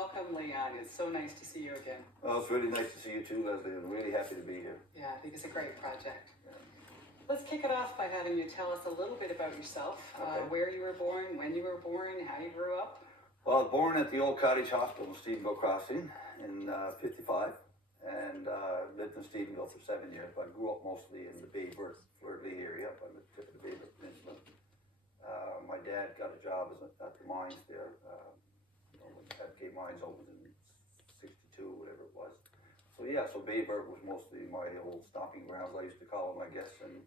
welcome Leon. It's so nice to see you again. Well, it's really nice to see you too, Leslie. I'm really happy to be here. Yeah, I think it's a great project. Let's kick it off by having you tell us a little bit about yourself, Okay. where you were born, when you were born, how you grew up. Well, I was born at the Old Cottage Hospital in Stephenville Crossing in '55, and lived in Stephenville for 7 years. But I grew up mostly in the Bay Birth, Fleur de Lis area, up on the tip of the Bay Birth Peninsula. My dad got a job at the mines there. When FK Mines opened in '62, whatever it was. So yeah, so Bay Birth was mostly my old stomping grounds, I used to call them, I guess. And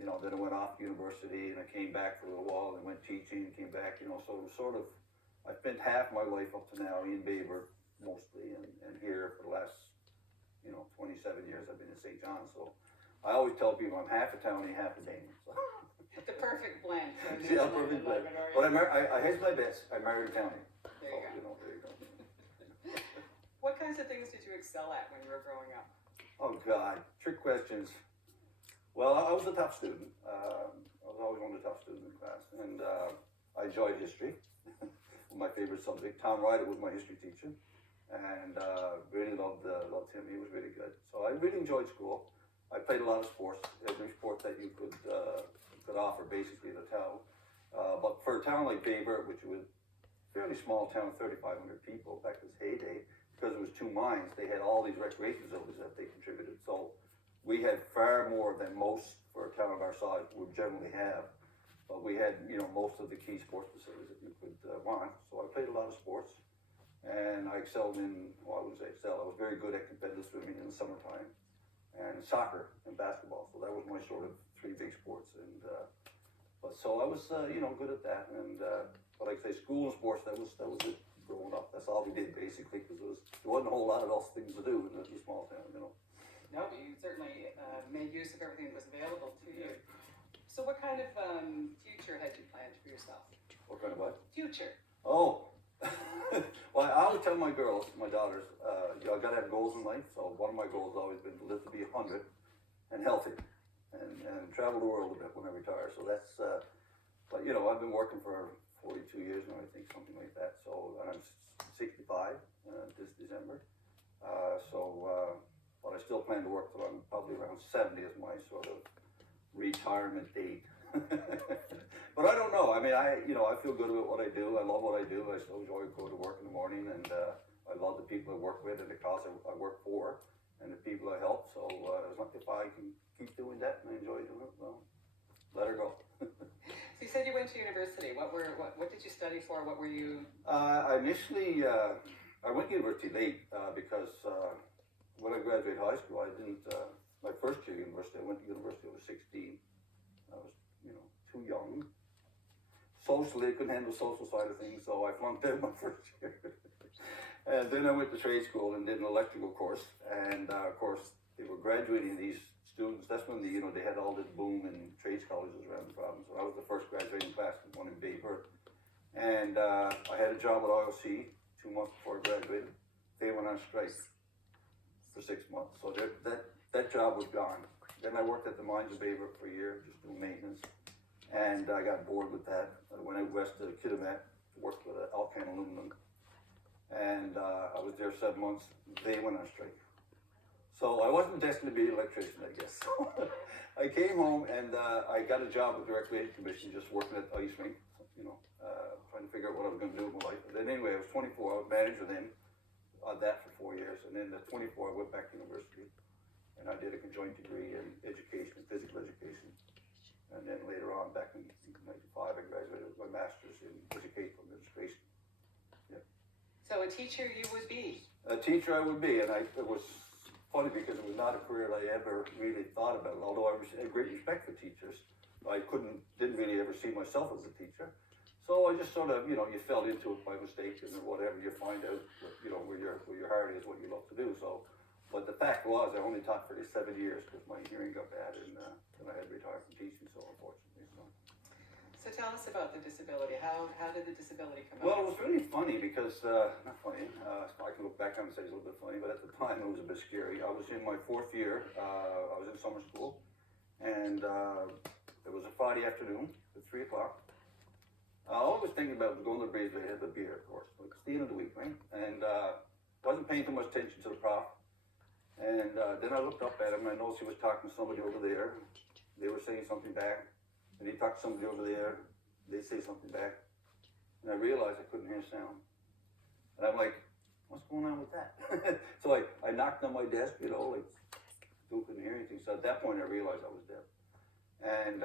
then I went off to university, and I came back for a little while, and went teaching, and came back. So it was sort of, I spent half my life up to now in Bay Birth mostly, and here for the last 27 years I've been in St. John. So I always tell people I'm half Italian, half Canadian. So. The perfect blend. Yeah, perfect blend. But I hedged my bets. I married Italian. There you go. There you go. What kinds of things did you excel at when you were growing up? Oh God, trick questions. Well, I was a tough student. I was always one of the tough students in class, and I enjoyed history. My favorite subject. Tom Ryder was my history teacher, and really loved him. He was really good. So I really enjoyed school. I played a lot of sports, every sport that you could offer basically in the town. But for a town like Bay Birth, which was a fairly small town, 3,500 people back in its heyday, because it was two mines, they had all these recreation facilities that they contributed. So we had far more than most for a town of our size would generally have. But we had, most of the key sports facilities that you could want. So I played a lot of sports, and I excelled in, I wouldn't say excel, I was very good at competitive swimming in the summertime, and soccer and basketball. So that was my sort of three big sports. And but so I was, good at that. And but like I say, school and sports, that was it growing up. That's all we did basically, because there wasn't a whole lot of else things to do in a small town, No, but you certainly made use of everything that was available to you. So what kind of future had you planned for yourself? What kind of what? Future. Oh, well, I always tell my girls, my daughters, I gotta have goals in life. So one of my goals has always been to live to be 100 and healthy, and travel the world a bit when I retire. So that's, but I've been working for 42 years now, I think, something like that. So and I'm 65 this December. But I still plan to work till I'm probably around 70 as my sort of retirement date. But I don't know. I mean, I feel good about what I do. I love what I do. I still enjoy going to work in the morning, and I love the people I work with and the cause I work for and the people I help. So as long if I can keep doing that and I enjoy doing it, well, let her go. So you said you went to university. What did you study for? What were you? Initially, I went to university late because when I graduated high school, I didn't. My first year at university, I went to university. I was 16. I was, too young. Socially, I couldn't handle the social side of things, so I flunked out my first year. And then I went to trade school and did an electrical course. And of course, they were graduating these students. That's when they had all this boom in trades colleges around the province. So I was the first graduating class, one in Bay Birth. And I had a job at IOC 2 months before I graduated. They went on strike for 6 months, so that job was gone. Then I worked at the mines of Bay Birth for a year, just doing maintenance, and I got bored with that. I went out west to Kitimat, worked with Alcan Aluminum, and I was there 7 months. They went on strike, so I wasn't destined to be an electrician, I guess. I came home and I got a job with the Recreation Commission, just working at the ice rink, trying to figure out what I was going to do with my life. But then anyway, I was 24. I was manager then. That for 4 years, and then at 24 I went back to university, and I did a conjoint degree in education, physical education, and then later on, back in '95, I graduated with my master's in educational administration. Yeah. So a teacher you would be. A teacher I would be, and it was funny because it was not a career that I ever really thought about. Although I had great respect for teachers, I didn't really ever see myself as a teacher. So I just sort of, you fell into it by mistake, and whatever you find out, where your heart is, what you love to do. So, but the fact was, I only taught for 7 years because my hearing got bad, and then I had to retire from teaching. So unfortunately, So tell us about the disability. How did the disability come Well, out? it was really funny because, not funny, I can look back on and say it's a little bit funny, but at the time it was a bit scary. I was in my 4th year. I was in summer school, and it was a Friday afternoon at 3 o'clock. all I was thinking about was going to the Breezeway, have a beer, of course. Like, it's the end of the week, right? And wasn't paying too much attention to the prof. And then I looked up at him, and I noticed he was talking to somebody over there. They were saying something back. And he talked to somebody over there. They say something back. And I realized I couldn't hear sound. And I'm like, what's going on with that? So I knocked on my desk, you know, like, still couldn't hear anything. So at that point, I realized I was deaf. And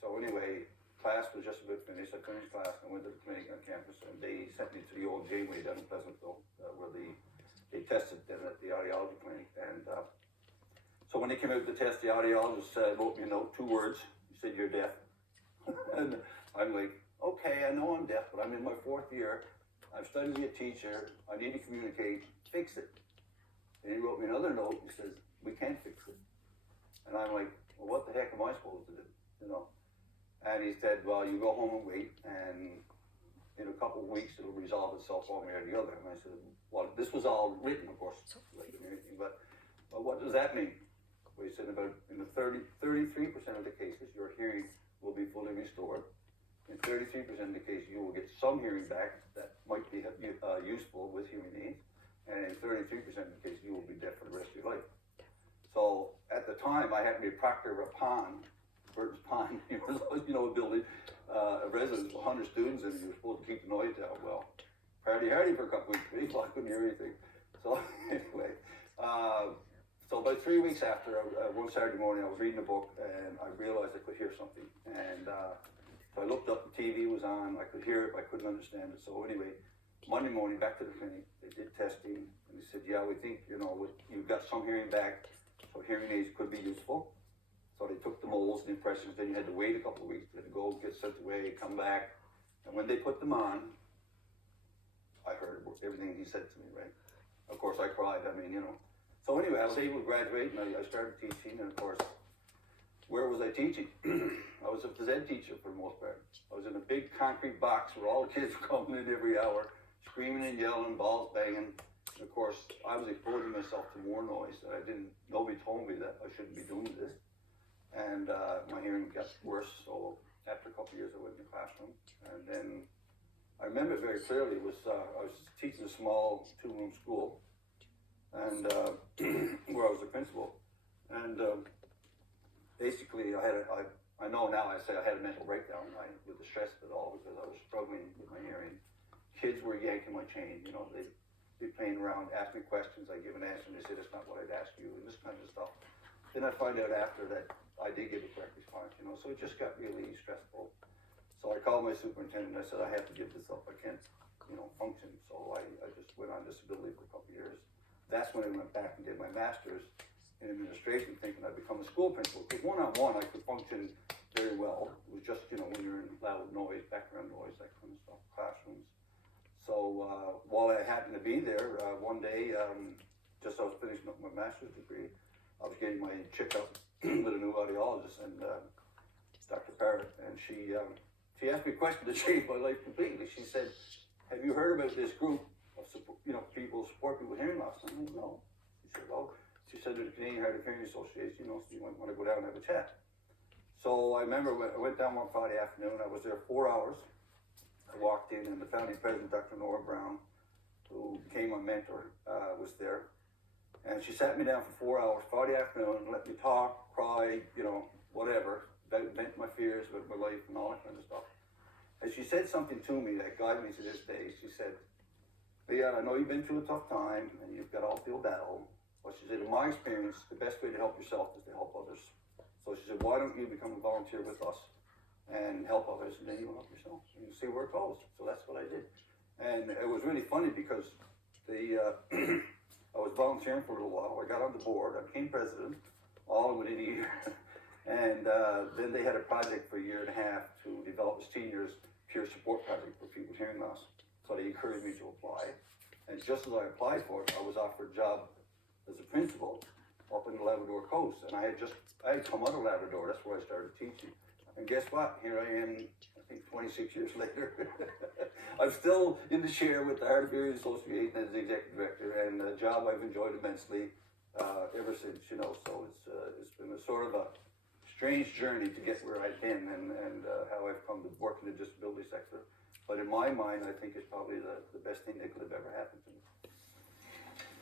so anyway, class was just about finished. I finished class and went to the clinic on campus, and they sent me to the old Janeway down in Pleasantville, where they tested them at the audiology clinic. And so when they came out to test, the audiologist wrote me a note, 2 words. He said, "You're deaf." And I'm like, okay, I know I'm deaf, but I'm in my 4th year. I'm studying to be a teacher. I need to communicate. Fix it. And he wrote me another note. He says, "We can't fix it." And I'm like, well, what the heck am I supposed to do? You know? And he said, well, you go home and wait, and in a couple of weeks it'll resolve itself one way or the other. And I said, well, this was all written, of course, like everything, but what does that mean? Well, he said about in the 33% of the cases, your hearing will be fully restored. In 33% of the cases, you will get some hearing back that might be useful with hearing aids. And in 33% of the cases, you will be deaf for the rest of your life. So at the time, I happened to be proctor of a pond, Burton's Pond, you know, a building, a residence with 100 students, and you were supposed to keep the noise down. Well, party hardy for a couple weeks, so I couldn't hear anything. So anyway, so about 3 weeks after, one Saturday morning, I was reading a book, and I realized I could hear something. And so I looked up, the TV was on, I could hear it, but I couldn't understand it. So anyway, Monday morning, back to the clinic, they did testing, and they said, yeah, we think, you know, you've got some hearing back, so hearing aids could be useful. So they took the molds and impressions, then you had to wait a couple of weeks, you had to go, get sent away, come back. And when they put them on, I heard everything he said to me, right? Of course, I cried, I mean, you know. So anyway, I was able to graduate, and I started teaching, and of course, where was I teaching? I was a phys ed teacher for the most part. I was in a big concrete box where all the kids were coming in every hour, screaming and yelling, balls banging. And of course, I was exposing myself to more noise that nobody told me that I shouldn't be doing this. And my hearing got worse, so after a couple of years I went in the classroom. And then I remember it very clearly, I was teaching a small 2-room school, and where I was the principal. And basically I know now I say I had a mental breakdown with the stress of it all, because I was struggling with my hearing. Kids were yanking my chain, you know, they'd be playing around, ask me questions, I give an answer, and they say, that's not what I'd ask you, and this kind of stuff. Then I find out after that I did give a correct response, you know, so it just got really stressful. So I called my superintendent, I said, I have to give this up, I can't, you know, function. So I just went on disability for a couple of years. That's when I went back and did my master's in administration, thinking I'd become a school principal. Because one-on-one I could function very well. It was just, you know, when you're in loud noise, background noise, that kind of stuff, classrooms. So while I happened to be there, one day, just I was finishing up my master's degree, I was getting my checkup with a new audiologist, and Dr. Parrott, and she asked me a question that changed my life completely. She said, have you heard about this group of support, you know, people support people with hearing loss? I said, no. She said, there's the Canadian Hard of Hearing Association, you know, so you might want to go down and have a chat. So I remember I went down one Friday afternoon, I was there 4 hours. I walked in, and the founding president, Dr. Nora Brown, who became my mentor, was there. And she sat me down for 4 hours, Friday afternoon, and let me talk, cry, you know, whatever, vent my fears about my life and all that kind of stuff. And she said something to me that guided me to this day. She said, Leon, I know you've been through a tough time, and you've got an uphill battle, but she said, in my experience, the best way to help yourself is to help others. So she said, why don't you become a volunteer with us and help others, and then you help yourself, and you see where it goes. So that's what I did. And it was really funny, because I was volunteering for a little while. I got on the board, I became president, all within a year. And then they had a project for a year and a half to develop a seniors peer support project for people with hearing loss. So they encouraged me to apply. And just as I applied for it, I was offered a job as a principal up in the Labrador Coast. And I had come out of Labrador, that's where I started teaching. And guess what? Here I am, I think 26 years later. I'm still in the chair with the Hard of Hearing Association as the executive director, and a job I've enjoyed immensely ever since, you know. So it's been a sort of a strange journey to get where I've been, and how I've I've come to work in the disability sector. But in my mind, I think it's probably the best thing that could have ever happened to me.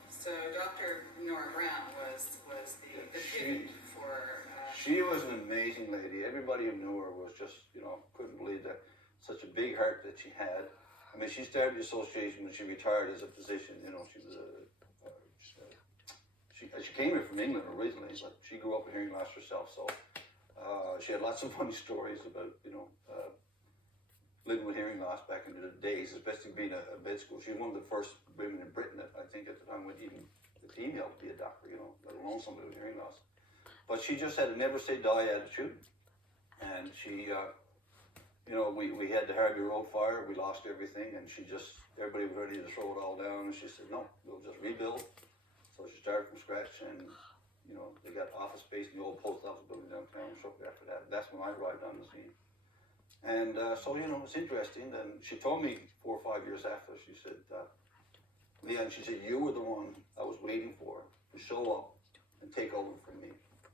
So Dr. Nora Brown was the pivot for. She was an amazing lady. Everybody who knew her was just, couldn't believe that such a big heart that she had. I mean, she started the association when she retired as a physician. She was she came here from England originally, but she grew up with hearing loss herself. So she had lots of funny stories about, living with hearing loss back in the days, especially being a med school. She was one of the first women in Britain that I think at the time would even the female be a doctor, let alone somebody with hearing loss. But she just had a never say die attitude, and she, we had the Harvey Road fire, we lost everything, and everybody was ready to throw it all down, and she said, no, we'll just rebuild. So she started from scratch, and, they got office space in the old post office building downtown shortly after that. That's when I arrived on the scene. And so, it's interesting, and she told me 4 or 5 years after, she said, Leon, she said, you were the one I was waiting for to show up and take over from me.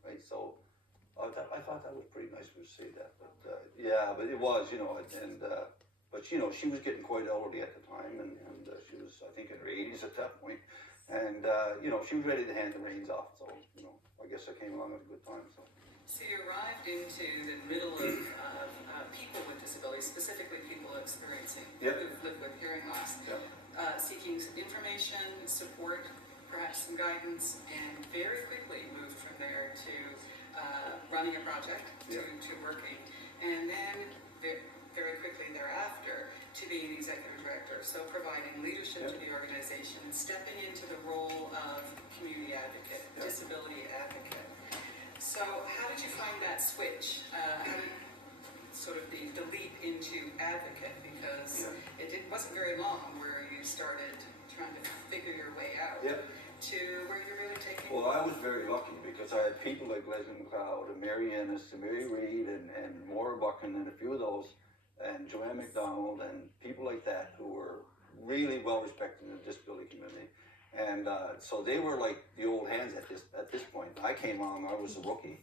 Right, so I thought that was pretty nice of her to say that, but but it was, but she was getting quite elderly at the time, and she was, I think, in her 80s at that point, and she was ready to hand the reins off. So I guess I came along at a good time. So you arrived into the middle of people with disabilities, specifically people experiencing who live with hearing loss, seeking information, support, perhaps some guidance, and very quickly moved from there to running a project, to working, and then very quickly thereafter to being executive director, so providing leadership to the organization, stepping into the role of community advocate, disability advocate. So how did you find that switch? How did sort of the leap into advocate, because it wasn't very long where you started trying to figure your way out to where you're really taking. Well, I was very lucky because I had people like Leslie McLeod and Mary Ennis and Mary Reid and Maura Buchan and a few of those, and Joanne McDonald and people like that who were really well respected in the disability community. And so they were like the old hands at this point. I came along, I was a rookie,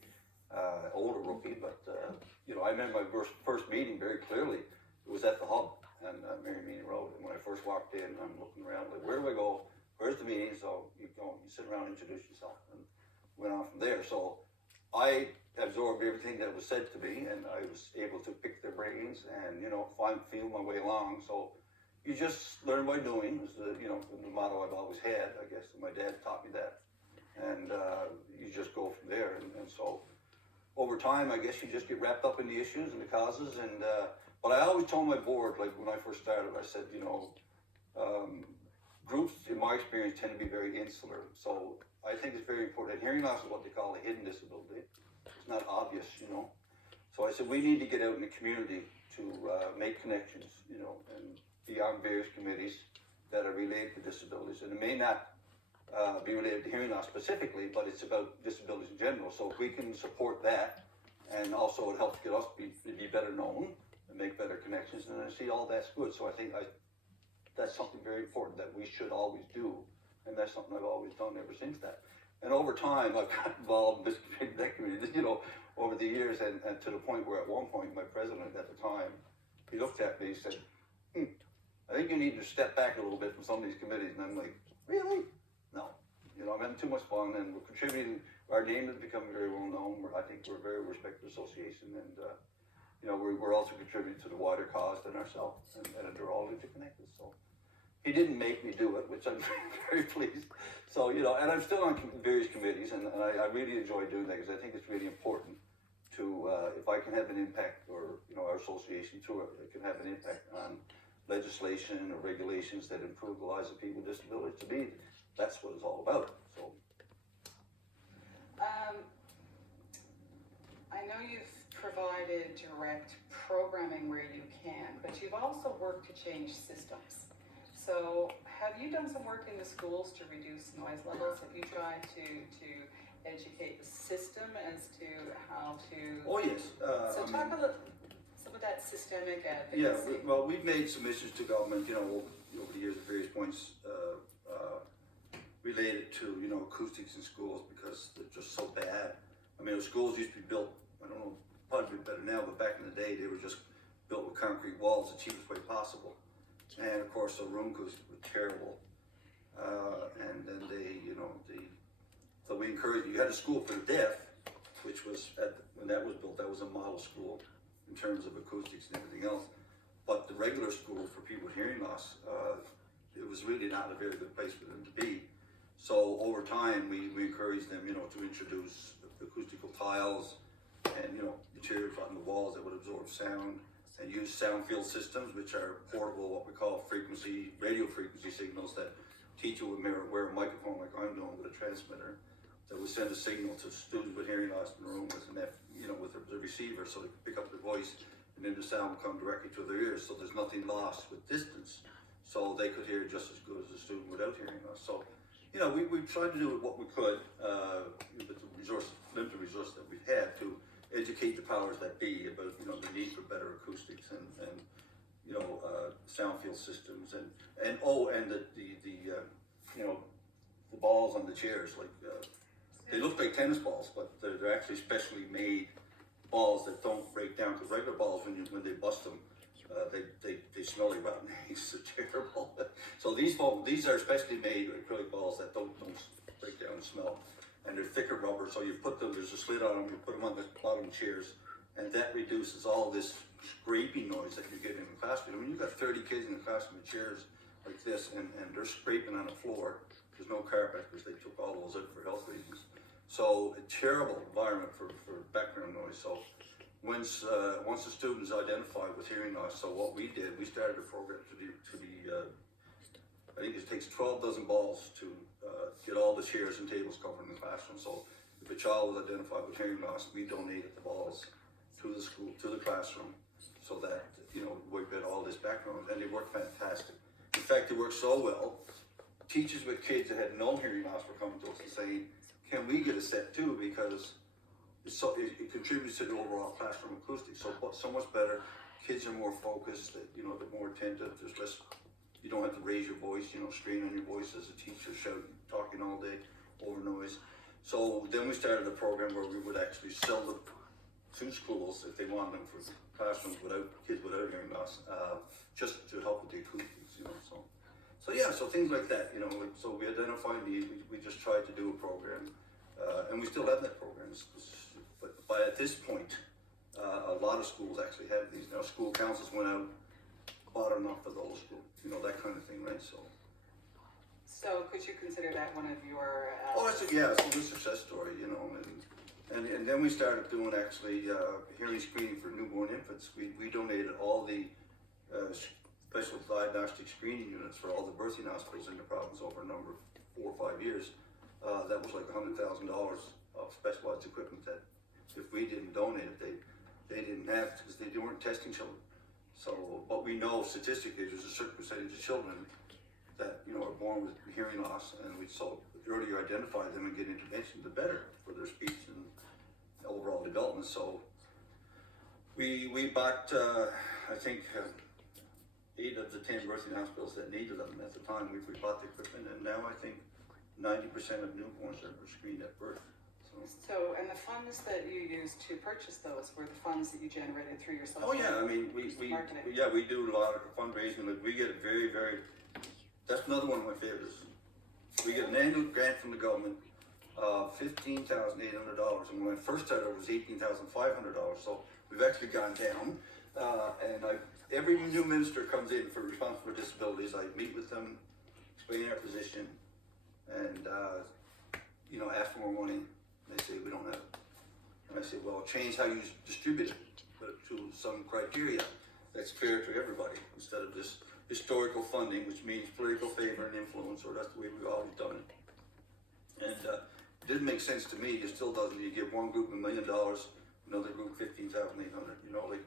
older rookie, but I remember my first meeting very clearly. It was at the hub on Mary Meany Road. And when I first walked in, I'm looking around like, where do I go? Where's the meeting? So you sit around, introduce yourself, and went on from there. So I absorbed everything that was said to me, and I was able to pick their brains and feel my way along. So you just learn by doing is the motto I've always had, I guess. And my dad taught me that, and you just go from there. And so over time, I guess you just get wrapped up in the issues and the causes. And but I always told my board, like when I first started, I said, groups, in my experience, tend to be very insular. So I think it's very important. And hearing loss is what they call a hidden disability. It's not obvious, So I said, we need to get out in the community to make connections, and be on various committees that are related to disabilities. And it may not be related to hearing loss specifically, but it's about disabilities in general. So if we can support that, and also it helps get us be better known and make better connections, and I see all that's good. So I think that's something very important that we should always do, and that's something I've always done ever since that. And over time, I've got involved in that community, over the years, and to the point where at one point, my president at the time, he looked at me, he said, I think you need to step back a little bit from some of these committees. And I'm like, really? No. I'm having too much fun, and we're contributing. Our name has become very well known. I think we're a very respected association, and we're also contributing to the wider cause than ourselves, and they're all interconnected. So he didn't make me do it, which I'm very pleased. So and I'm still on various committees, and I really enjoy doing that because I think it's really important to if I can have an impact, or our association through it can have an impact on legislation or regulations that improve the lives of people with disabilities. To me, that's what it's all about. So I know you've provided direct programming where you can, but you've also worked to change systems. So have you done some work in the schools to reduce noise levels? Have you tried to educate the system as to how to... Oh yes. So talk a little, some of that systemic advocacy. Yeah, well, we've made submissions to government, over the years at various points related to, acoustics in schools, because they're just so bad. I mean, the schools used to be built, I don't know, probably better now, but back in the day, they were just concrete walls the cheapest way possible. And of course, the room acoustics were terrible. And then so we encouraged, you had a school for the deaf, which was, when that was built, that was a model school in terms of acoustics and everything else. But the regular school for people with hearing loss, it was really not a very good place for them to be. So over time, we encouraged them, to introduce acoustical tiles and, materials on the walls that would absorb sound, and use sound field systems, which are portable, what we call radio frequency signals that teacher would wear a microphone like I'm doing with a transmitter that would send a signal to students with hearing loss in the room with with the receiver, so they could pick up the voice, and then the sound would come directly to their ears, so there's nothing lost with distance, so they could hear just as good as a student without hearing loss. So, we tried to do what we could with the limited resources that we've had to educate the powers that be about the need for better acoustics and sound field systems and the balls on the chairs, like they look like tennis balls, but they're actually specially made balls that don't break down, because regular balls, when they bust them, they smell like rotten eggs. They're terrible. So these are specially made acrylic balls that don't break down and smell, and they're thicker rubber. So you put them, there's a slit on them, you put them on the bottom chairs, and that reduces all this scraping noise that you get in the classroom. I mean, you've got 30 kids in the classroom with chairs like this, and they're scraping on the floor. There's no carpet because they took all those out for health reasons. So a terrible environment for background noise. So once the students identified with hearing loss, so what we did, we started a program to the I think it takes 12 dozen balls to get all the chairs and tables covered in the classroom. So if a child was identified with hearing loss, we donated the balls to the school, to the classroom, so that we get all this background, and they work fantastic. In fact, they work so well. Teachers with kids that had no hearing loss were coming to us and saying, "Can we get a set too?" Because it contributes to the overall classroom acoustics. So much better. Kids are more focused. They're more attentive. There's less. You don't have to raise your voice. Strain on your voice as a teacher, shouting, talking all day over noise. So then we started a program where we would actually sell them to schools if they wanted them for classrooms kids without hearing loss, just to help with the acoustics. So things like that. So we identified needs. We just tried to do a program, and we still have that program. But at this point, a lot of schools actually have these now. School councils went out, bought enough for the whole school. That kind of thing, right? So could you consider that one of your? It's a good success story, and then we started doing actually hearing screening for newborn infants. We donated all the special diagnostic screening units for all the birthing hospitals in the province over a number of 4 or 5 years. That was like $100,000 of specialized equipment that if we didn't donate it, they didn't have it because they weren't testing children. So, but we know statistically there's a certain percentage of children that are born with hearing loss, and the earlier identify them and get intervention, the better for their speech and overall development. So we bought I think 8 of the 10 birthing hospitals that needed them at the time. We bought the equipment, and now I think 90% of newborns are screened at birth. So, and the funds that you used to purchase those were the funds that you generated through your social marketing? We do a lot of fundraising. We get a very, very, that's another one of my favorites. We get an annual grant from the government of $15,800, and when I first started it was $18,500, so we've actually gone down, and every new minister comes in for responsible for disabilities. I meet with them, explain our position, and ask for more money. They say we don't have it. And I say, well, change how you distribute it to some criteria that's fair to everybody, instead of this historical funding, which means political favor and influence, or that's the way we've always done it. And it didn't make sense to me. It still doesn't. You give one group $1 million, another group $15,800.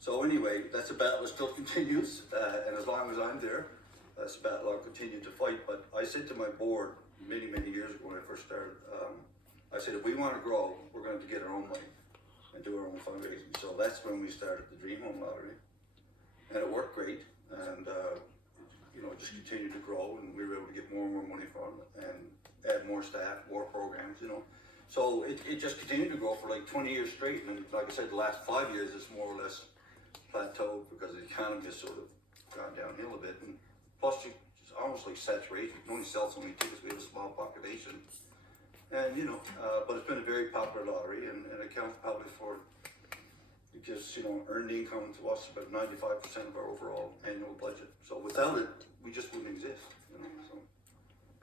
So anyway, that's a battle that still continues, and as long as I'm there, that's a battle I'll continue to fight. But I said to my board many, many years ago when I first started, I said, if we want to grow, we're going to get our own money and do our own fundraising. So that's when we started the Dream Home Lottery, and it worked great, and just continued to grow, and we were able to get more and more money from it, and add more staff, more programs, So it just continued to grow for like 20 years straight, and like I said, the last 5 years it's more or less plateaued because economy has sort of gone downhill a bit, and plus it's almost like saturation. You can only sell so many tickets. We have a small population, and but it's been a very popular lottery, and it accounts probably for, it gives earned income to us about 95% of our overall annual budget. So without it, we just wouldn't exist.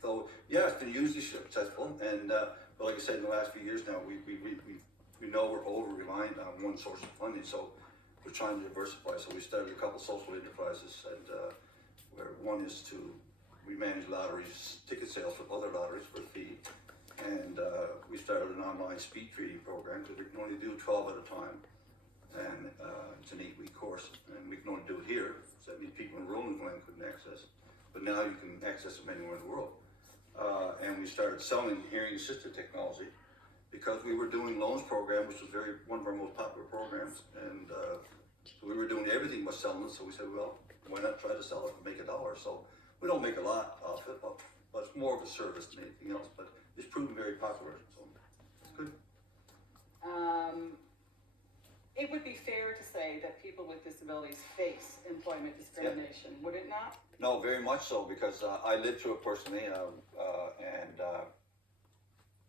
So yeah, it's been hugely successful, and but like I said, in the last few years now, we know we're over reliant on one source of funding, so we're trying to diversify. So we started a couple social enterprises, and where one is we manage lotteries, ticket sales for other lotteries for a fee, and we started an online speed trading program because we can only do 12 at a time, and it's an 8-week course, and we can only do it here, so that means people in rural Glen couldn't access, but now you can access them anywhere in the world. And we started selling hearing assisted technology because we were doing loans program, which was one of our most popular programs, and so we were doing everything but selling it. So we said, well, why not try to sell it and make $1? So we don't make a lot off it, but it's more of a service than anything else. But it's proven very popular, so it's good. It would be fair to say that people with disabilities face employment discrimination, would it not? No, very much so, because I lived through it personally, and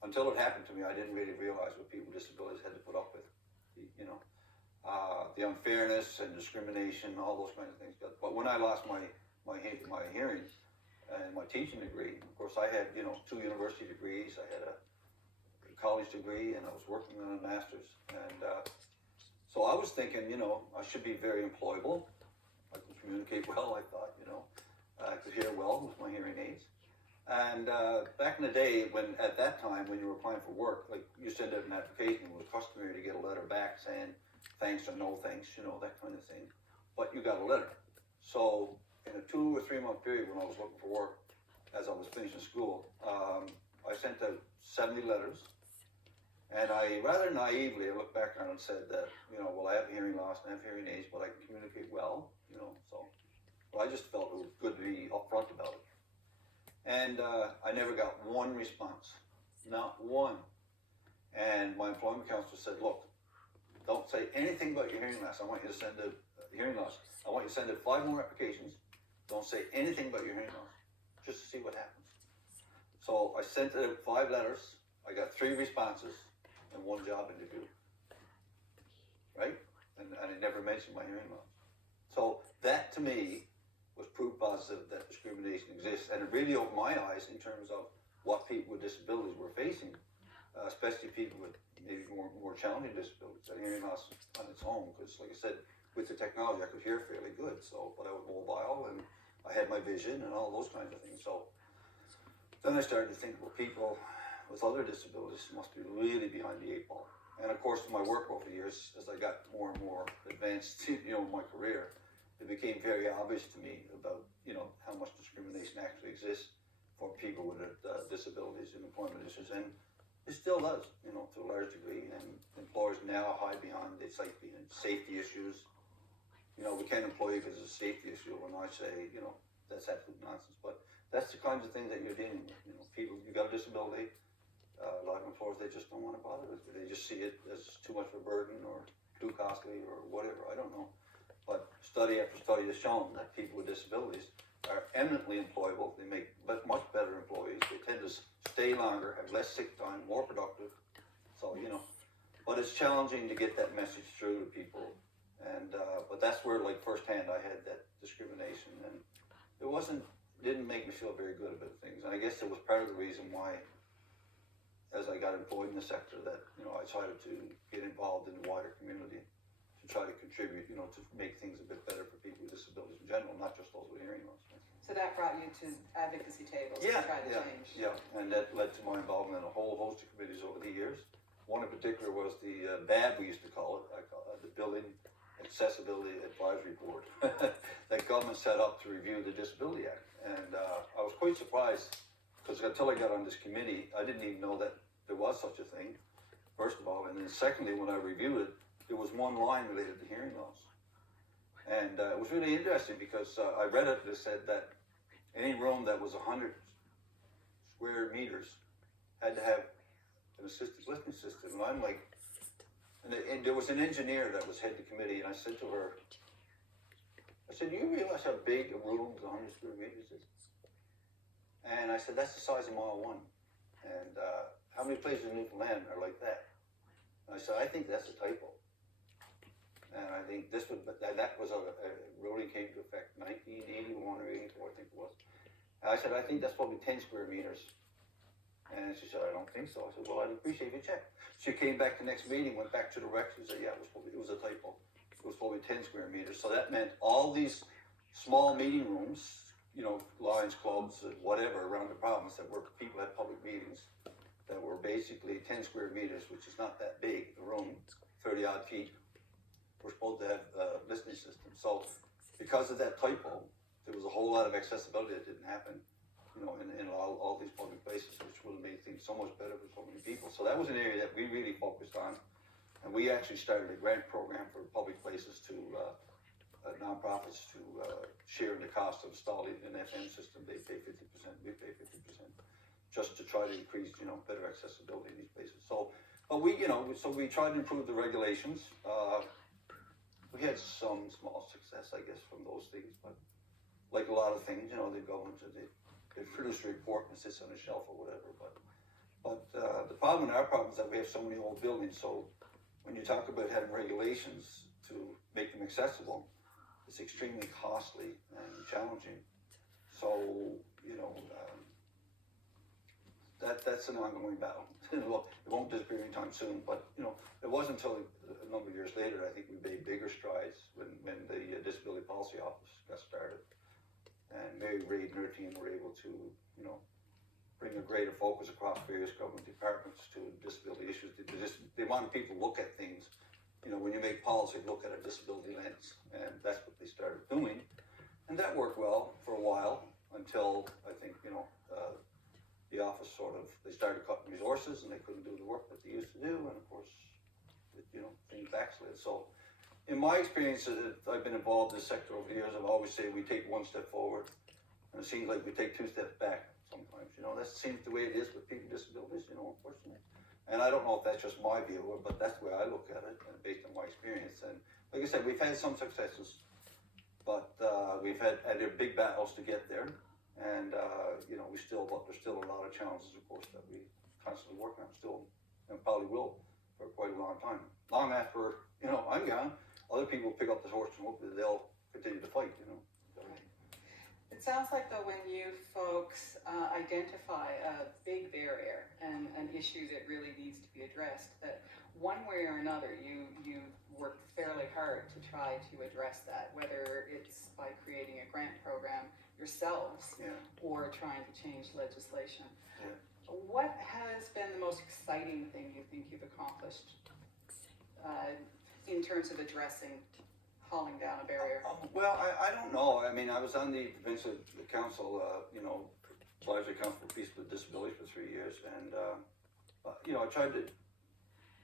until it happened to me, I didn't really realize what people with disabilities had to put up with. The unfairness and discrimination, all those kinds of things. But when I lost my hearing and my teaching degree, of course, I had 2 university degrees. I had a college degree, and I was working on a master's, and so I was thinking, I should be very employable. I could communicate well, I thought, I could hear well with my hearing aids. And back in the day, at that time, when you were applying for work, like you send out an application, it was customary to get a letter back saying thanks or no thanks, that kind of thing. But you got a letter. So in a 2 or 3 month period when I was looking for work, as I was finishing school, I sent out 70 letters. And I rather naively looked back on it and said that, well, I have hearing loss and I have hearing aids, but I can communicate well, so. But I just felt it was good to be upfront about it. And I never got one response, not one. And my employment counselor said, look, don't say anything about your hearing loss. I want you to send out hearing loss. I want you to send out 5 more applications. Don't say anything about your hearing loss, just to see what happens. So I sent out 5 letters. I got 3 responses and 1 job interview, right? And I never mentioned my hearing loss. So that to me was proof positive that discrimination exists, and it really opened my eyes in terms of what people with disabilities were facing, especially people with maybe more challenging disabilities. That hearing loss on its own, because like I said, with the technology I could hear fairly good, but I was mobile and I had my vision and all those kinds of things. So then I started to think, well, people with other disabilities must be really behind the 8 ball. And of course, my work over the years, as I got more and more advanced, in my career, it became very obvious to me about, how much discrimination actually exists for people with disabilities and employment issues. And it still does, to a large degree. And employers now hide behind it's like safety issues. We can't employ you because it's a safety issue. And I say, that's absolute nonsense. But that's the kinds of things that you're dealing with. People, you got a disability. A lot of employers, they just don't want to bother with it. They just see it as too much of a burden or too costly or whatever. I don't know. But study after study has shown that people with disabilities are eminently employable. They make much better employees. They tend to stay longer, have less sick time, more productive. So, but it's challenging to get that message through to people. And, but that's where, like, firsthand I had that discrimination. And it didn't make me feel very good about things. And I guess it was part of the reason why, as I got employed in the sector, that I decided to get involved in the wider community to try to contribute, to make things a bit better for people with disabilities in general, not just those with hearing loss. So that brought you to advocacy tables to try to change. Yeah, and that led to my involvement in a whole host of committees over the years. One in particular was the BAB, we used to call it, the Building Accessibility Advisory Board that government set up to review the Disability Act. And I was quite surprised, because until I got on this committee, I didn't even know that there was such a thing, first of all. And then secondly, when I reviewed it, there was 1 line related to hearing loss. And it was really interesting because I read it and it said that any room that was 100 square meters had to have an assisted listening system. And I'm like, and there was an engineer that was head of the committee, and I said to her, I said, do you realize how big a room with 100 square meters is? And I said, that's the size of Mile 1. And how many places in Newfoundland are like that? And I said, I think that's a typo. And I think this would, that was really came to effect 1981 or 84, I think it was. And I said, I think that's probably 10 square meters. And she said, I don't think so. I said, well, I'd appreciate if you check. She came back the next meeting, went back to the rec, she said, yeah, it was a typo. It was probably 10 square meters. So that meant all these small meeting rooms, you know, Lions clubs, whatever, around the province that were, people had public meetings that were basically 10 square meters, which is not that big, a room, 30 odd feet. We're supposed to have listening systems. So because of that typo, there was a whole lot of accessibility that didn't happen, you know, in all these public places, which would have made things so much better for so many people. So that was an area that we really focused on. And we actually started a grant program for public places to nonprofits to share in the cost of installing an FM system. They pay 50%, we pay 50%, just to try to increase, you know, better accessibility in these places. So, but we, you know, so we tried to improve the regulations. We had some small success, I guess, from those things, but like a lot of things, you know, they go into they produce a report and it sits on a shelf or whatever. But the problem, our problem is that we have so many old buildings. So when you talk about having regulations to make them accessible, it's extremely costly and challenging. So, you know, that's an ongoing battle. It won't disappear anytime soon, but, you know, it wasn't until a number of years later, I think we made bigger strides when the Disability Policy Office got started. And Mary Reid and her team were able to, you know, bring a greater focus across various government departments to disability issues. They wanted people to look at things, you know, when you make policy, look at a disability lens, and that's what they started doing. And that worked well for a while until, I think, you know, the office they started cutting resources and they couldn't do the work that they used to do, and of course, you know, things backslid. So, in my experience, I've been involved in this sector over the years, I've always said we take one step forward, and it seems like we take 2 steps back sometimes. You know, that seems the way it is with people with disabilities, you know, unfortunately. And I don't know if that's just my view, but that's the way I look at it, based on my experience. And like I said, we've had some successes, but there are big battles to get there. And, you know, there's still a lot of challenges, of course, that we constantly work on still, and probably will for quite a long time. Long after, you know, I'm gone, other people pick up the torch and hope that they'll continue to fight, you know. It sounds like, though, when you folks identify a big barrier and an issue that really needs to be addressed, that one way or another you worked fairly hard to try to address that, whether it's by creating a grant program yourselves, yeah, or trying to change legislation. Yeah. What has been the most exciting thing you think you've accomplished in terms of addressing hauling down a barrier? Well, I don't know. I mean, I was on the provincial council, you know, advisory council for people with disabilities for 3 years, and you know, I tried to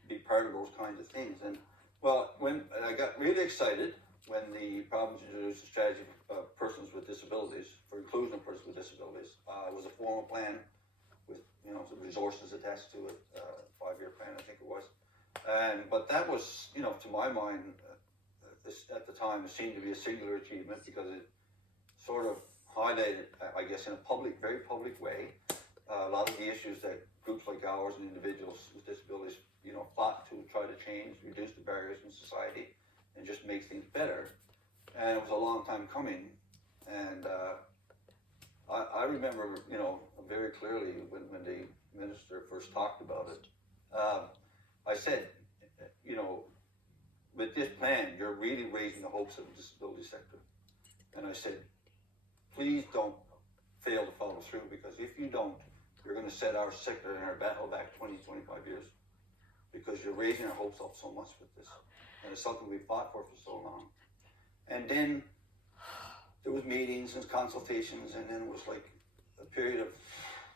be part of those kinds of things. And well, when I got really excited when the province introduced a strategy for persons with disabilities, for inclusion of persons with disabilities. It was a formal plan with, you know, some resources attached to it, 5-year plan, I think it was. But that was, you know, to my mind, at the time, it seemed to be a singular achievement because it sort of highlighted, I guess, in a very public way, a lot of the issues that groups like ours and individuals with disabilities, you know, fought to try to change, reduce the barriers in society, and just make things better. And it was a long time coming. And I remember, you know, very clearly when the minister first talked about it, I said, you know, with this plan, you're really raising the hopes of the disability sector. And I said, please don't fail to follow through, because if you don't, you're going to set our sector and our battle back 20, 25 years, because you're raising our hopes up so much with this. And it's something we fought for so long. And then there was meetings and consultations, and then it was like a period of,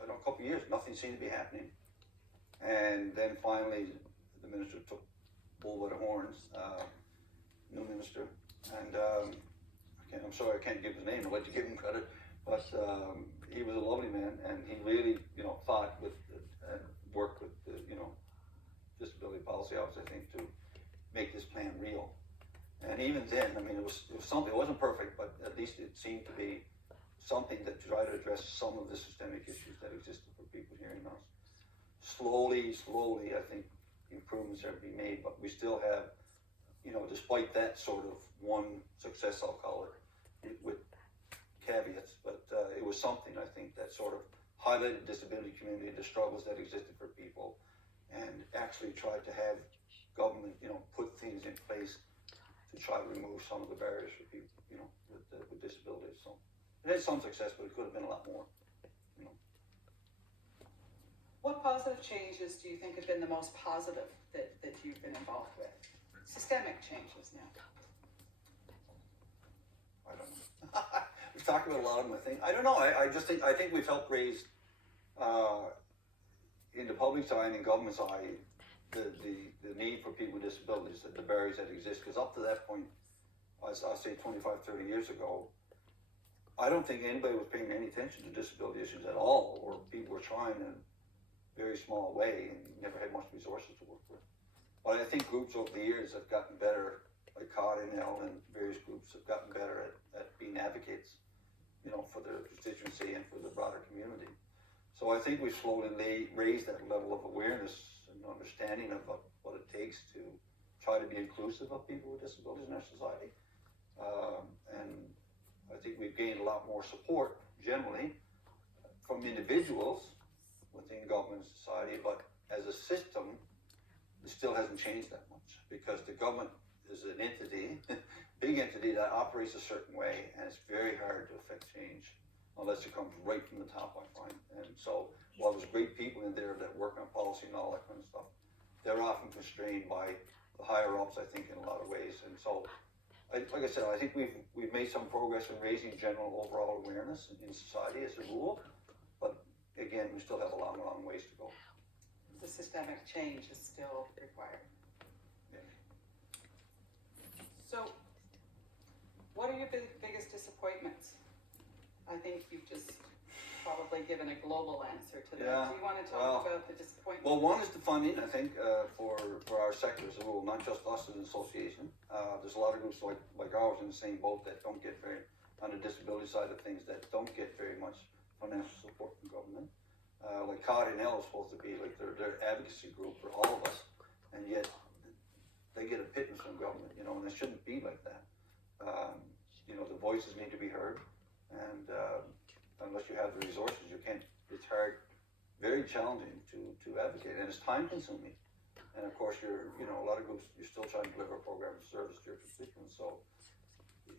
I don't know, a couple of years, nothing seemed to be happening. And then finally, the minister took bull by the horns, new minister, and I'm sorry I can't give his name, I'd like to give him credit, but he was a lovely man, and he really, you know, fought with and worked with the, you know, Disability Policy Office, I think, to make this plan real. And even then, I mean, it was something, it wasn't perfect, but at least it seemed to be something that tried to address some of the systemic issues that existed for people with hearing loss. Slowly, I think improvements are being made, but we still have, you know, despite that sort of one success, I'll call it, with caveats, but it was something, I think, that sort of highlighted the disability community, the struggles that existed for people, and actually tried to have government, you know, put things in place to try to remove some of the barriers for people, you know, with disabilities. So it had some success, but it could have been a lot more, you know. What positive changes do you think have been the most positive that you've been involved with? Systemic changes now. I don't know. We've talked about a lot of them, I think. I don't know. I think we've helped raise, in the public's eye and in government's eye, the need for people with disabilities, the barriers that exist. Because up to that point, I'll say 25, 30 years ago, I don't think anybody was paying any attention to disability issues at all, or people were trying in a very small way and never had much resources to work with. But I think groups over the years have gotten better, like CARD-NL and various groups have gotten better at being advocates, you know, for their constituency and for the broader community. So I think we've slowly raised that level of awareness and understanding of what it takes to try to be inclusive of people with disabilities in our society. And I think we've gained a lot more support generally from individuals within government and society, but as a system, it still hasn't changed that much because the government is an entity, big entity that operates a certain way, and it's very hard to affect change unless it comes right from the top, I find. And so while there's great people in there that work on policy and all that kind of stuff, they're often constrained by the higher ups, I think, in a lot of ways. And so, like I said, I think we've made some progress in raising general overall awareness in society as a rule, but again, we still have a long ways to go. The systemic change is still required. Yeah. So, what are your biggest disappointments? I think you've just probably given a global answer to that. Yeah, Do you want to talk about the disappointment? Well, one is the funding, I think, for our sector as a rule, not just us as an association. There's a lot of groups like ours in the same boat that don't get very, on the disability side of things, that don't get very much financial support from government. Like CARD-NL is supposed to be like their advocacy group for all of us, and yet they get a pittance from government, you know, and it shouldn't be like that. You know, the voices need to be heard, and unless you have the resources, you can't. It's hard, very challenging to advocate, and it's time consuming. And of course, you know, a lot of groups, you're still trying to deliver a program of service to your constituents, so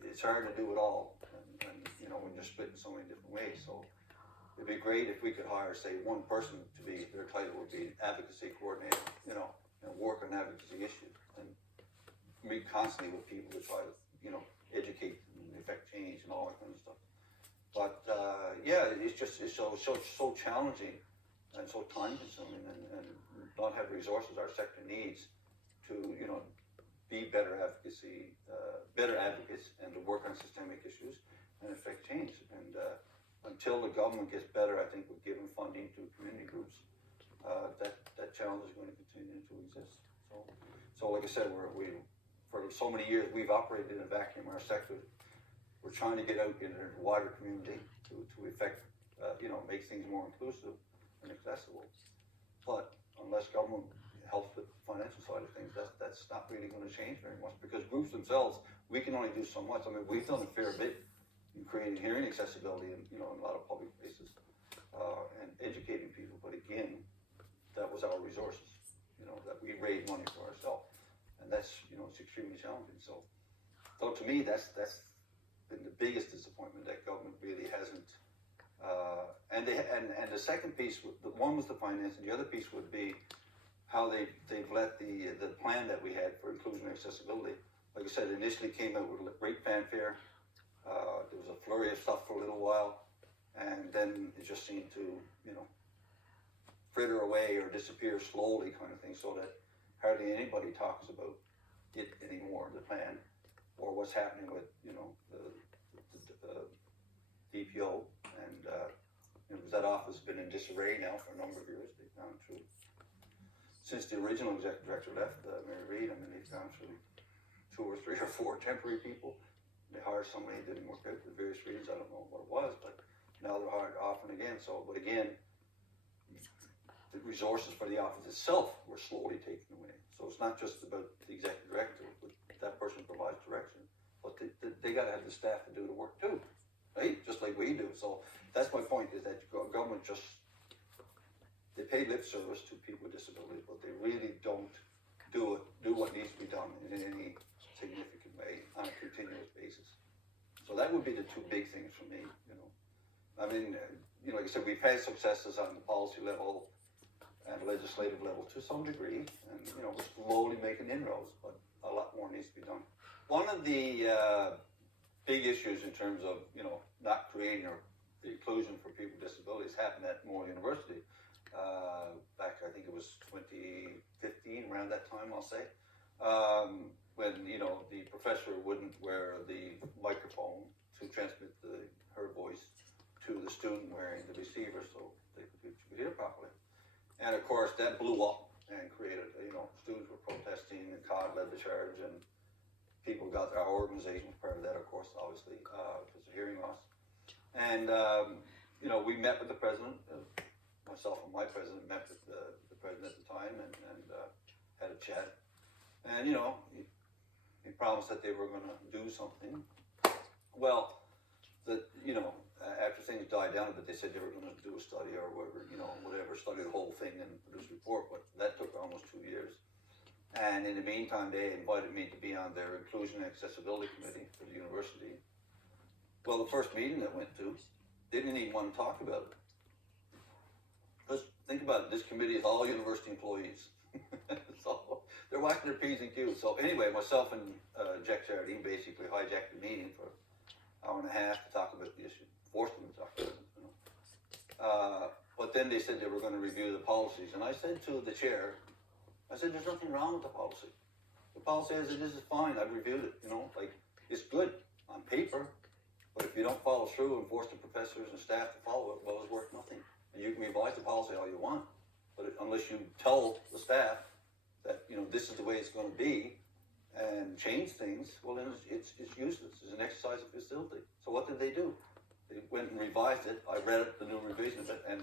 it's hard to do it all, and you know, when you're split in so many different ways. So it'd be great if we could hire, say, one person to be, their title would be advocacy coordinator, you know, and work on advocacy issues, and meet constantly with people to try to, you know, educate and affect change and all that kind of stuff. But yeah, it's so challenging and so time consuming, and not have the resources our sector needs to, you know, be better advocates and to work on systemic issues and affect change. And until the government gets better, I think, with giving funding to community groups, that challenge is going to continue to exist. So like I said, for so many years we've operated in a vacuum. Our sector, we're trying to get out in the wider community to affect, you know, make things more inclusive and accessible. But unless government helps with the financial side of things, that's not really going to change very much, because groups themselves, we can only do so much. I mean, we've done a fair bit in creating hearing accessibility in, you know, in a lot of public places, and educating people. But again, that was our resources, you know, that we raised money for ourselves, and that's, you know, it's extremely challenging. So to me, that's been the biggest disappointment, that government really hasn't. And the second piece, the one was the finance, and the other piece would be how they've let the plan that we had for inclusion and accessibility, like I said, initially came out with great fanfare. There was a flurry of stuff for a little while, and then it just seemed to, you know, fritter away or disappear slowly, kind of thing, so that hardly anybody talks about it anymore, the plan, or what's happening with, you know, the DPO. And you know, that office has been in disarray now for a number of years. They've gone through, since the original executive director left, Mary Reid, I mean, they've gone through 2 2 or 3 or 4 temporary people. They hired somebody that didn't work out for various reasons. I don't know what it was, but now they're hired often again. So, but again, the resources for the office itself were slowly taken away. So it's not just about the executive director, but that person provides direction, but they got to have the staff to do the work too, right? Just like we do. So that's my point, is that government just, they pay lip service to people with disabilities, but they really don't do what needs to be done in any significant way on a continuous basis. So that would be the 2 big things for me, you know. I mean, you know, like I said, we've had successes on the policy level and legislative level to some degree, and you know, we're slowly making inroads, but a lot more needs to be done. One of the big issues in terms of, you know, not creating or inclusion for people with disabilities happened at Moore University back, I think it was 2015, around that time, I'll say, when, you know, the professor wouldn't wear the microphone to transmit her voice to the student wearing the receiver so they could hear properly. And of course, that blew up and created, you know, students were protesting, and COD led the charge, and people got, our organization was part of that, of course, obviously, because of hearing loss. And, you know, we met with the president, myself and my president met with the president at the time, and had a chat. And, you know, he promised that they were going to do something. Well, you know, after things died down a bit, they said they were going to do a study or whatever, you know, study the whole thing and produce a report, but that took almost 2 years. And in the meantime, they invited me to be on their Inclusion and Accessibility Committee for the university. Well, the first meeting I went to, they didn't even want to talk about it. Because think about it, this committee is all university employees. So they're watching their P's and Q's. So anyway, myself and Jack Jardine basically hijacked the meeting for an hour and a half to talk about the issue. Forced them to talk about it, you know. But then they said they were going to review the policies. And I said to the chair, I said, there's nothing wrong with the policy. The policy as it is fine. I've reviewed it, you know, like, it's good on paper. But if you don't follow through and force the professors and staff to follow it, well, it's worth nothing. And you can revise the policy all you want. But unless you tell the staff that, you know, this is the way it's going to be and change things, well, then it's useless. It's an exercise of futility. So what did they do? They went and revised it. I read it, the new revision of it, and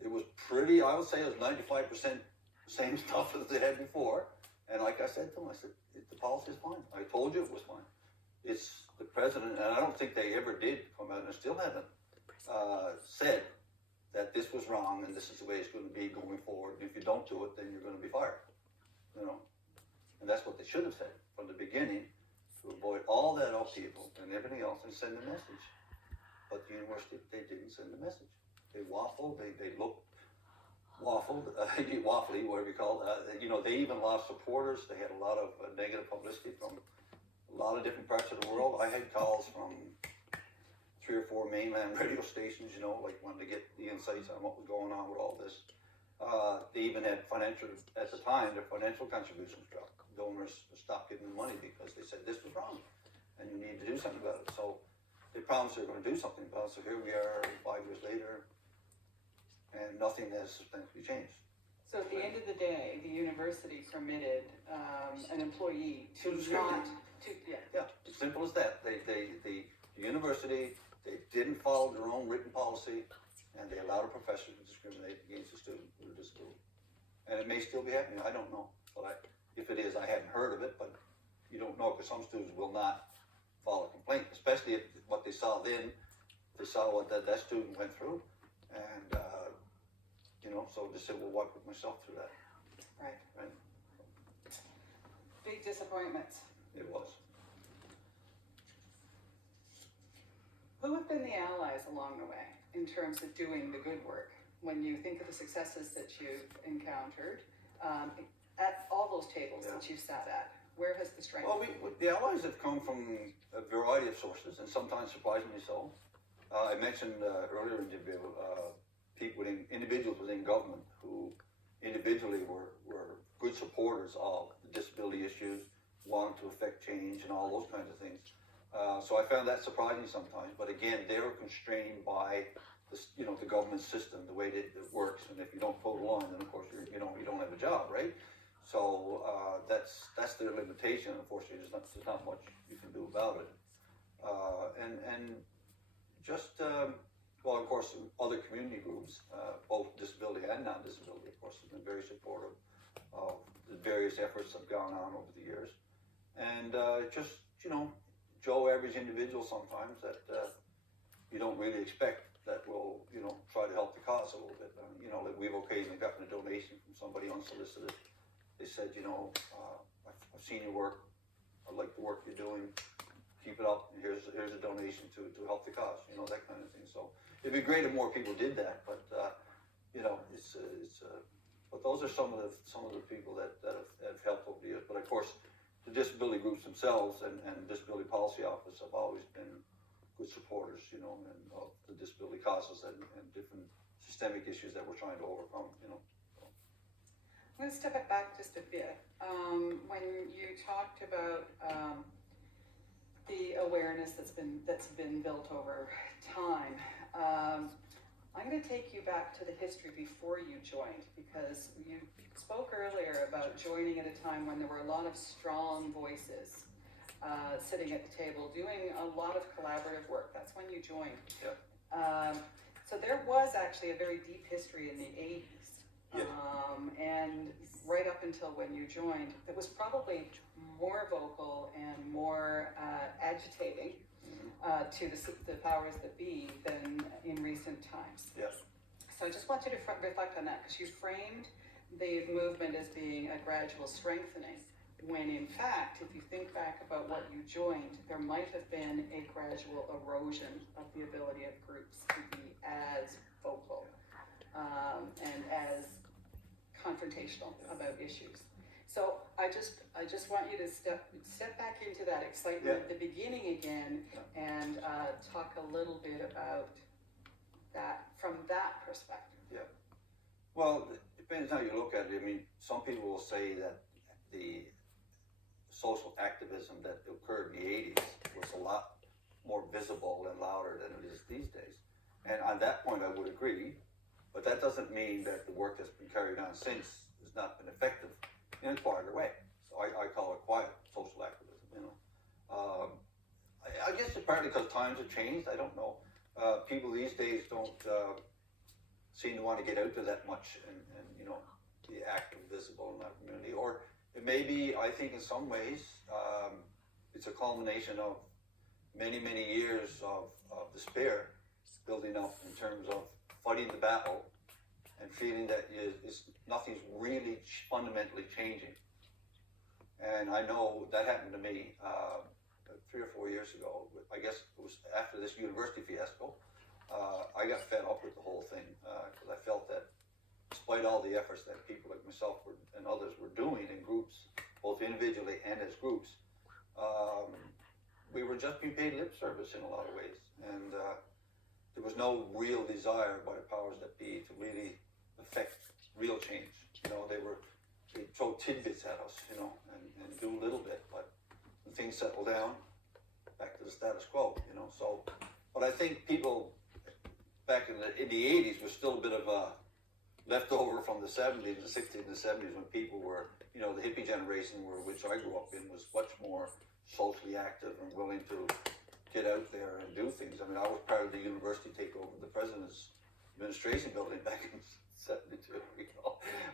it was pretty, I would say it was 95% same stuff as they had before. And like I said to them, I said, the policy is fine. I told you it was fine. It's the president, and I don't think they ever did come out, and still haven't, said that this was wrong and this is the way it's going to be going forward. And if you don't do it, then you're going to be fired. You know? And that's what they should have said from the beginning, to avoid all that upheaval and everything else and send a message. But the university, they didn't send a message. They waffled, they looked waffled, waffly, whatever you call it. You know, they even lost supporters. They had a lot of negative publicity from a lot of different parts of the world. I had calls from 3 or 4 mainland radio stations, you know, like wanting to get the insights on what was going on with all this. They even had financial, at the time, their financial contributions dropped. Donors stopped giving them money because they said this was wrong and you need to do something about it. So they promised they were going to do something about it. So here we are 5 years later, and nothing has substantially changed. So at the end of the day, the university permitted an employee to not, to, Yeah, as simple as that. The university, they didn't follow their own written policy, and they allowed a professor to discriminate against a student with a disability. And it may still be happening, I don't know. But if it is, I hadn't heard of it, but you don't know, because some students will not file a complaint, especially if what they saw then, they saw what that student went through, and you know, so they said, well, why put myself through that? right. Right? Big disappointments. It was. Who have been the allies along the way in terms of doing the good work? When you think of the successes that you've encountered, at all those tables that you've sat at, where has the strength? Well, the allies have come from a variety of sources, and sometimes surprisingly so. I mentioned earlier in the interview, individuals within government who individually were good supporters of the disability issues, wanted to affect change and all those kinds of things. So I found that surprising sometimes, but again, they were constrained by the government system, the way that it works, and if you don't toe the line, then of course you don't have a job, right? So that's their limitation. Unfortunately, there's not much you can do about it. And just well, of course, other community groups, both disability and non-disability, of course, have been very supportive of the various efforts that have gone on over the years. And just, Joe, average individual sometimes that you don't really expect that will, try to help the cause a little bit. Like we've occasionally gotten a donation from somebody unsolicited. They said, I've seen your work. I like the work you're doing. Keep it up. Here's a donation to help the cause. That kind of thing. So it'd be great if more people did that. But but those are some of the people that have helped over the years. But of course, the disability groups themselves and Disability Policy Office have always been good supporters, and of the disability causes and different systemic issues that we're trying to overcome. So. I'm going to step it back just a bit. When you talked about the awareness that's been built over time, I'm going to take you back to the history before you joined, because you spoke earlier about joining at a time when there were a lot of strong voices sitting at the table, doing a lot of collaborative work. That's when you joined. Yep. So there was actually a very deep history in the 80s. Yeah. And right up until when you joined, it was probably more vocal and more agitating to the powers that be than in recent times. Yes. So I just want you to reflect on that, because you framed the movement as being a gradual strengthening, when in fact, if you think back about what you joined, there might have been a gradual erosion of the ability of groups to be as vocal and as confrontational about issues. So I just want you to step back into that excitement at the beginning again and talk a little bit about that from that perspective. Yeah. Well, it depends how you look at it. I mean, some people will say that the social activism that occurred in the 80s was a lot more visible and louder than it is these days. And on that point, I would agree. But that doesn't mean that the work that's been carried on since has not been effective in a quieter way. So I call it quiet social activism, I guess it's partly because times have changed. I don't know. People these days don't seem to want to get out there that much and be active, visible in that community. Or it may be, I think in some ways, it's a culmination of many, many years of despair building up in terms of fighting the battle and feeling that nothing's really fundamentally changing. And I know that happened to me 3 or 4 years ago. I guess it was after this university fiasco. I got fed up with the whole thing because I felt that despite all the efforts that people like myself and others were doing in groups, both individually and as groups, we were just being paid lip service in a lot of ways. And there was no real desire by the powers that be to really affect real change. They'd throw tidbits at us, and do a little bit, but when things settle down, back to the status quo, So, but I think people back in the 80s was still a bit of a leftover from the 70s, the 60s and the 70s, when people were, the hippie generation, which I grew up in, was much more socially active and willing to get out there and do things. I mean, I was part of the university takeover of the president's administration building back in 72.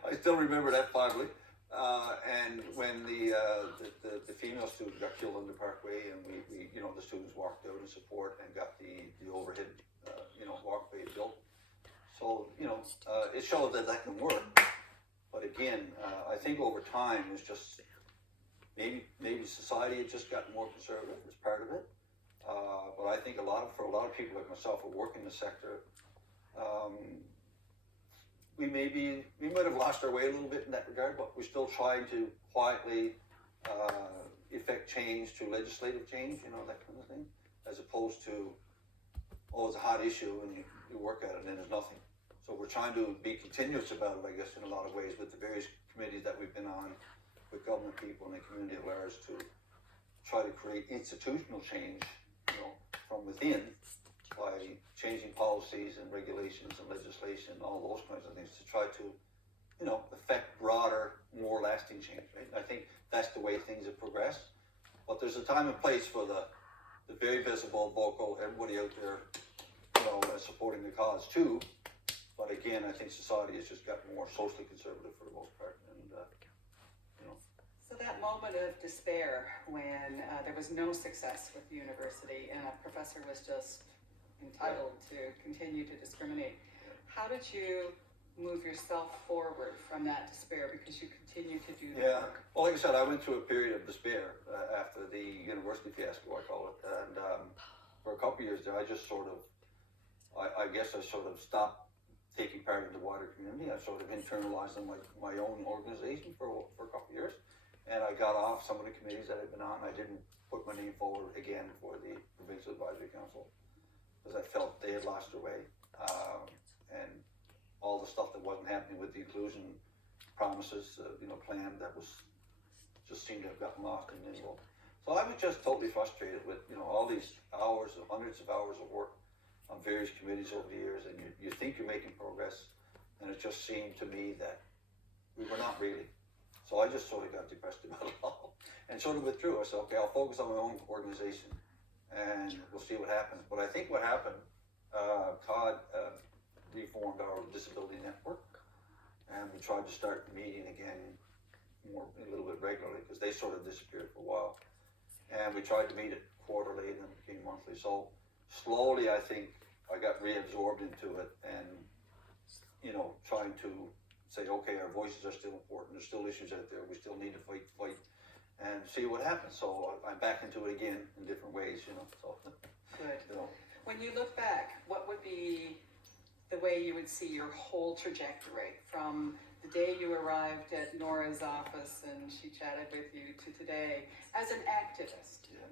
I still remember that fondly. And when the female student got killed on the Parkway, and we the students walked out in support and got the overhead walkway built. So it showed that can work. But again, I think over time it's just maybe society had just gotten more conservative as part of it. But I think for a lot of people like myself who work in the sector, we might have lost our way a little bit in that regard, but we're still trying to quietly effect change through legislative change, that kind of thing, as opposed to, it's a hot issue and you work at it and then there's nothing. So we're trying to be continuous about it, I guess, in a lot of ways with the various committees that we've been on, with government people and the community at large, to try to create institutional change, from within, by changing policies and regulations and legislation and all those kinds of things to try to affect broader, more lasting change, right? I think that's the way things have progressed. But there's a time and place for the very visible, vocal, everybody out there, supporting the cause too. But again, I think society has just gotten more socially conservative for the most part, and So that moment of despair when there was no success with the university and a professor was just entitled to continue to discriminate, how did you move yourself forward from that despair because you continue to do the work? Well, like I said, I went through a period of despair after the university fiasco, I call it, and for a couple of years there, I just sort of, I guess I sort of stopped taking part in the wider community. I sort of internalized in my own organization for a couple of years, and I got off some of the committees that I'd been on. I didn't put my name forward again for the Provincial Advisory Council because I felt they had lost their way, and all the stuff that wasn't happening with the inclusion promises, plan that was just seemed to have gotten lost in limbo. So I was just totally frustrated with all these hours, hundreds of hours of work on various committees over the years, and you think you're making progress, and it just seemed to me that we were not really. So I just sort of got depressed about it all and sort of withdrew. I said, okay, I'll focus on my own organization and we'll see what happens. But I think what happened, Todd reformed our disability network, and we tried to start meeting again a little bit regularly because they sort of disappeared for a while. And we tried to meet it quarterly and then it became monthly. So slowly, I think I got reabsorbed into it and, trying to say, okay, our voices are still important. There's still issues out there. We still need to fight and see what happens. So I'm back into it again in different ways, So, Good. When you look back, what would be the way you would see your whole trajectory from the day you arrived at Nora's office and she chatted with you to today as an activist? Yeah.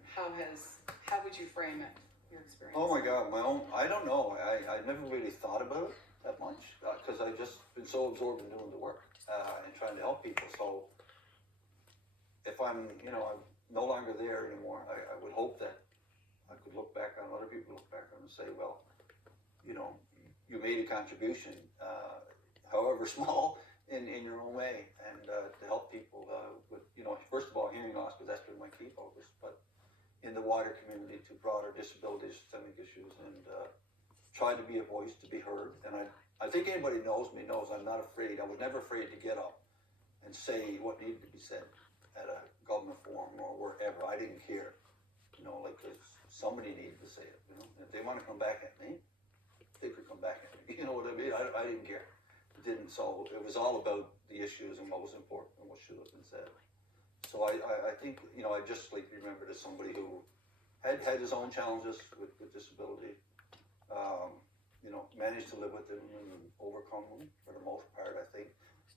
How would you frame it, your experience? Oh my God, I don't know. I never really thought about it that much because I've just been so absorbed in doing the work and trying to help people. So if I'm no longer there anymore, I would hope that I could look back on, other people look back on and say, well, you made a contribution, however small, in your own way, and to help people with, first of all, hearing loss, because that's been my key focus, but in the wider community to broader disability systemic issues, and try to be a voice, to be heard. And I think anybody knows me knows I'm not afraid. I was never afraid to get up and say what needed to be said at a government forum or wherever. I didn't care, because somebody needed to say it. If they want to come back at me, they could come back at me. You know what I mean? I didn't care. It didn't. So it was all about the issues and what was important and what should have been said. So I think, I just remembered as somebody who had his own challenges with disability, managed to live with them and overcome them for the most part, I think,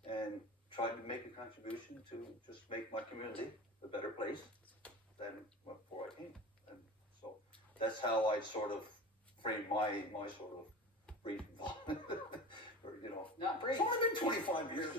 and tried to make a contribution to just make my community a better place than before I came. And so that's how I sort of frame my sort of brief involvement. Not brief. It's only been 25 years.